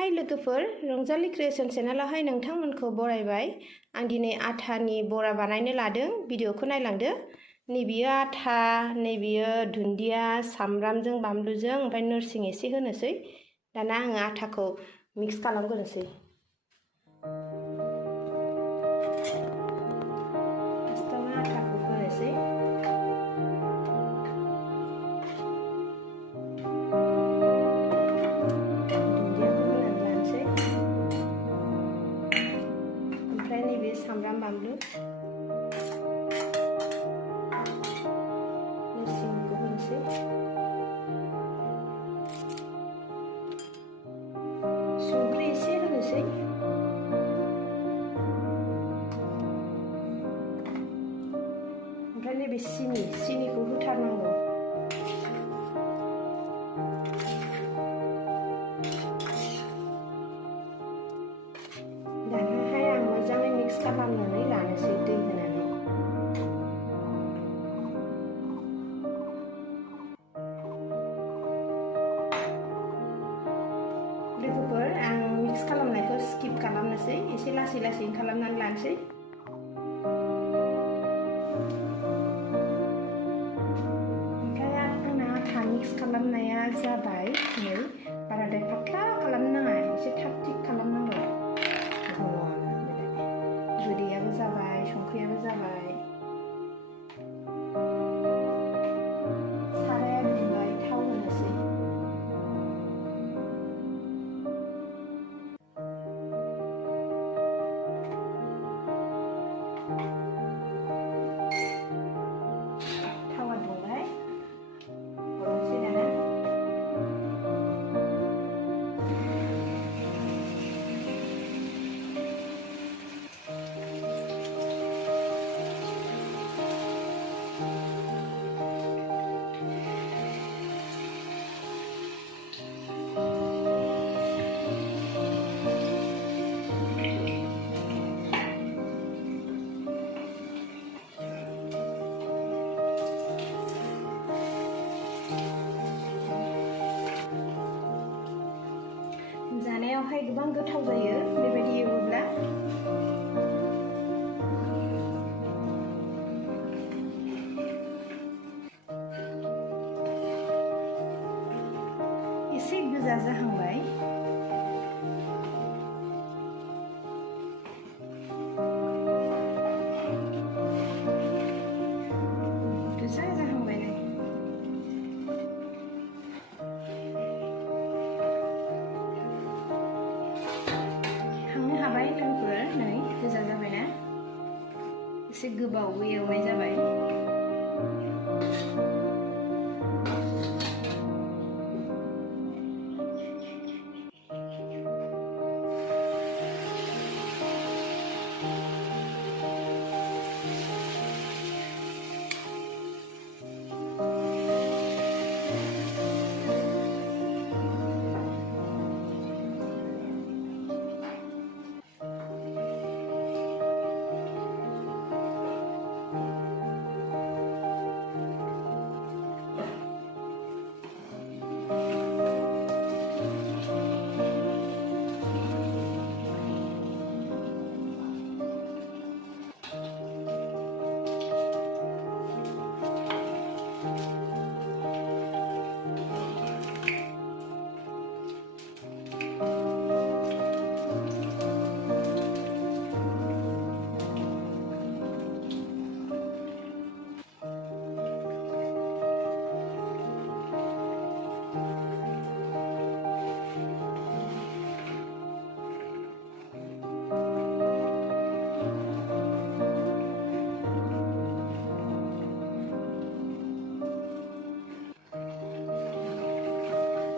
हाय लोगोफोर, रंजालि क्रिएशन चेनेलावहाय नोंथांमोनखौ बरायबाय। आं दिनै आटानि बरा बानायनो लादों, भिडिअखौ नायलांदो। नैबेयो आटा, नैबेयो दुन्दिया, सामब्रामजों बानलुजों ओमफ्राय नोरसिं एसे होनोसै। दाना आङो आटाखौ मिक्स खालामग्रोनोसै। फार्स्टआवनो आटाखौ होनोसै। ओमफ्राय नैबे सामब्राम बानलु नोरसिंखौ होनोसै। संख्रि एसे होनोसै। ओमफ्राय नैबे सिनिखौ होथारनांगौ। दानाहाय आं मोजाङै मिक्स खालामनानै लानोसै दै होनानै। लोगोफोर, आं मिक्स खालामनायखौ स्किप खालामनोसै, एसे लासै लासैनो खालामनानै लानोसै। ओमफ्राय आंना आटा मिक्स खालामनाया जाबाय। नै बाराद्राय पातला खालामनो नाङा, एसे थाग थिग खालामनांगौ। गोदैयाबो जाबाय, संख्रियाबो जाबाय। साराया दुंबाय, थाव होनोसै। थावा दुंबाय, हरनोसै दाना। जानायावहाय गोबां गोथाव जायो बेबायदि एवोब्ला। एसे गोजा जाहांबाय। गोजा जाहांबाय नै। खांनो हाबाय लोगोफोर, नै गोजा जाबायना। एसे गोबावै एवनाय जाबाय।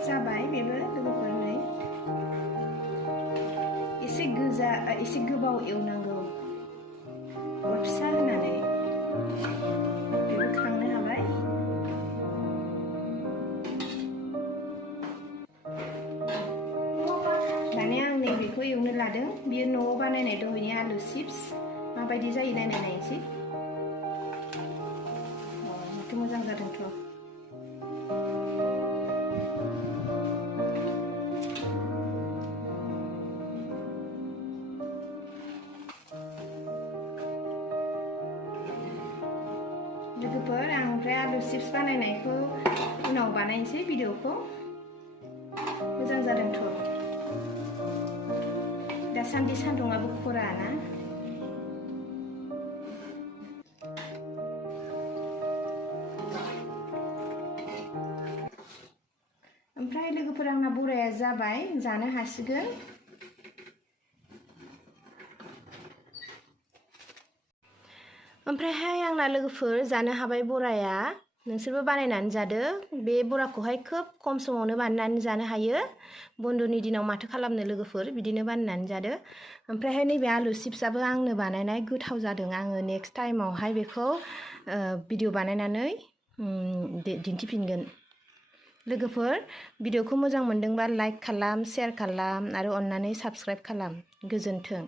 जाबाय बेबो लोगोफोर, नै एसे गोजा, एसे गोबाव एवनांगौ अर फिसा होनानै। बेबो खांनो हाबाय। दानिया आं नैबेखौ एवनो लादों। बियो न'आव बानायनाय दहायनि आलु चिप्स। माबायदि जायो नायनोसै। माथो मोजां जादोंथ'। लोगोफोर आं ओमफ्राय आलु चिप्स बानायनायखौ उनाव बानायनोसै भिडिअखौ मोजां जादोंथ' दासान्दि सान्दुङाबो खरा ना ओमफ्राय लोगोफोर आंना बराया जाबाय जानो हासिगोन ओमफ्रायहाय आंना लोगोफोर जानो हाबाय बराया नोंसोरबो बानायनानै जादो बे बराखौहाय खोब खम समावनो बानायनानै जानो हायो बन्दनि दिनाव माथो खालामनो लोगोफोर बिदिनो बानायनानै जादो ओमफ्रायहाय नैबे आलु चिप्सआबो आंनो बानायनाय गोथाव जादों आङो नेक्स्ट टाइमावहाय बेखौ भिडिअ बानायनानै दिन्थिफिनगोन लोगोफोर भिडिअखौ मोजां मोनदोंबा लाइक खालाम शेयार खालाम आरो अन्नानै साबस्क्राइब खालाम गोजोन्थों